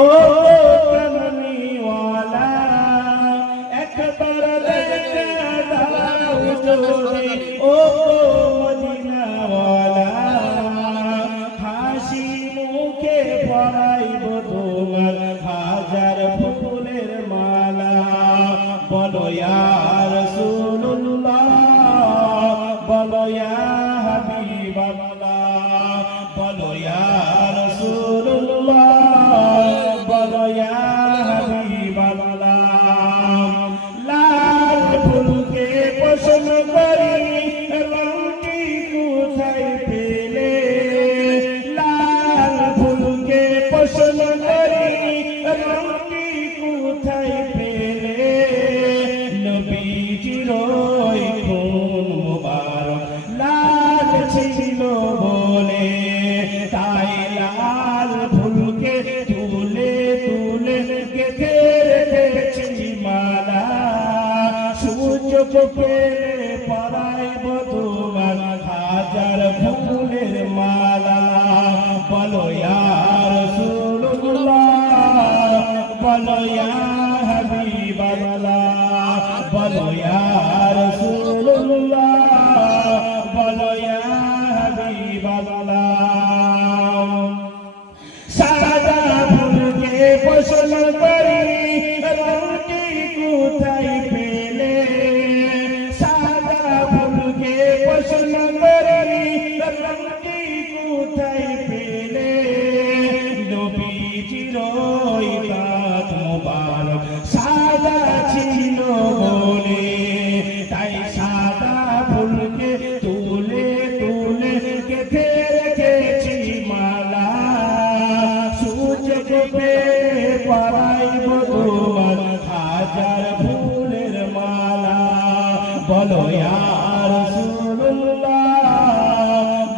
ও কামলিওয়ালা একবার দেখা দাও যদি ও মদিনাওয়ালা হাসি মুখে পরাইব তোমার হাজার ফুলের মালা বলো ইয়া রাসূলুল্লাহ বলো ইয়া হাবিবাল্লাহ বলো ইয়া রাসূলুল্লাহ বলো ইয়া হাবিবাল্লাহ লাল ফুলকে পছন্দ করি রঙটি কোথায় পেলে লাল ফুলকে পছন্দ করি রঙটি কোথায় পেলে নবীজির ওই খুন মুবারক লাল ছিল বলে তাই লাল ফুলকে তুলে তুলে গেঁথে রেখেছি মালা সূর্যকে পরাইব তোমার হাজার ফুলের মালা বলো ইয়া রাসূলুল্লাহ বলো ইয়া হাবিবাল্লাহ বলো ইয়া রাসূলুল্লাহ বলো ইয়া হাবিবাল্লাহ সাদা ফুলকে পছন্দ করি রঙটি কোথায় পেলে সাদা ফুলকে পছন্দ করি রঙটি কোথায় পেলে নবীজির ওই দাঁত মুবারক সাদা ছিল বলে তাই সাদা ফুলকে তুলে তুলে গেঁথে রেখেছি মালা সূর্যকে পরাইব তোমার হাজার ফুলের মালা বলো ইয়া রাসূলুল্লাহ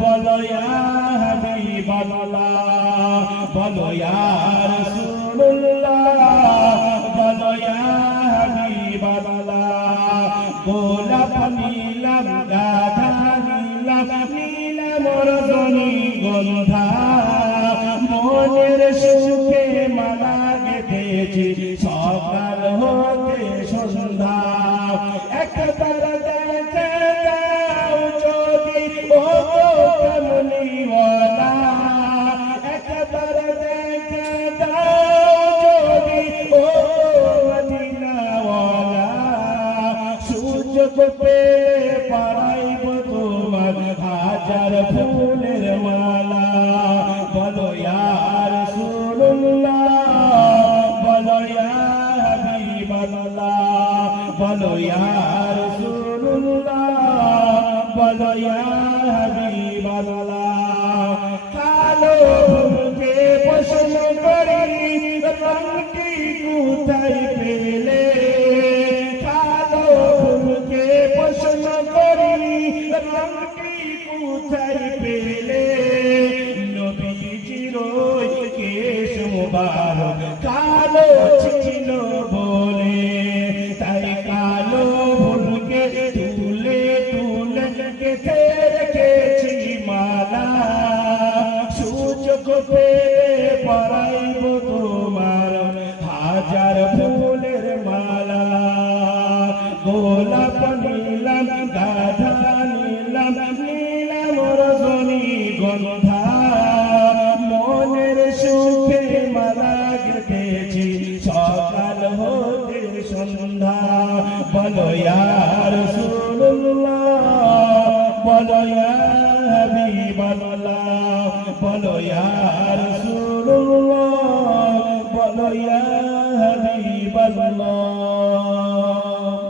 বলো ইয়া হাবিবাল্লাহ বলো ইয়া রাসূলুল্লাহ বলো ইয়া হাবিবাল্লাহ গোলাপ নীলাম গাধা নীলাম নীলাম রজনী গন্ধা মনের সুখে মালা গেঁথেছি সকাল হতে সন্ধ্যা একবার দেখা দাও যদি ও কামলিওয়ালা একবার দেখা দাও যদি ও মদিনাওয়ালা সূর্যকে পরাইব তোমার হাজার ফুলের মালা বলো ইয়া রাসূলুল্লাহ বলো ইয়া হাবিবাল্লাহ বলো ইয়া রাসূলুল্লাহ বলো ইয়া হাবিবাল্লাহ কালো ফুলকে পছন্দ করি রঙটি কোথায় পেলে কালো ফুলকে পছন্দ করি রঙটি কোথায় পেলে নবীজির ওই কেশ মুবারক কালো ছিল বলে তাই কালো ফুলকে তুলে তুলে গেঁথে রেখেছি মালা সূর্যকে পরাইব তোমার হাজার ফুলের মালা গোলাপ নীলাম গাধা নীলাম নীলাম রজনী গন্ধা মনের সুখে মালা গেঁথেছি সকাল হতে সন্ধ্যা বলো ইয়া রাসূলুল্লাহ বলো ইয়া হাবিবাল্লাহ বলো ইয়া রাসূলুল্লাহ বলো ইয়া হাবিবাল্লাহ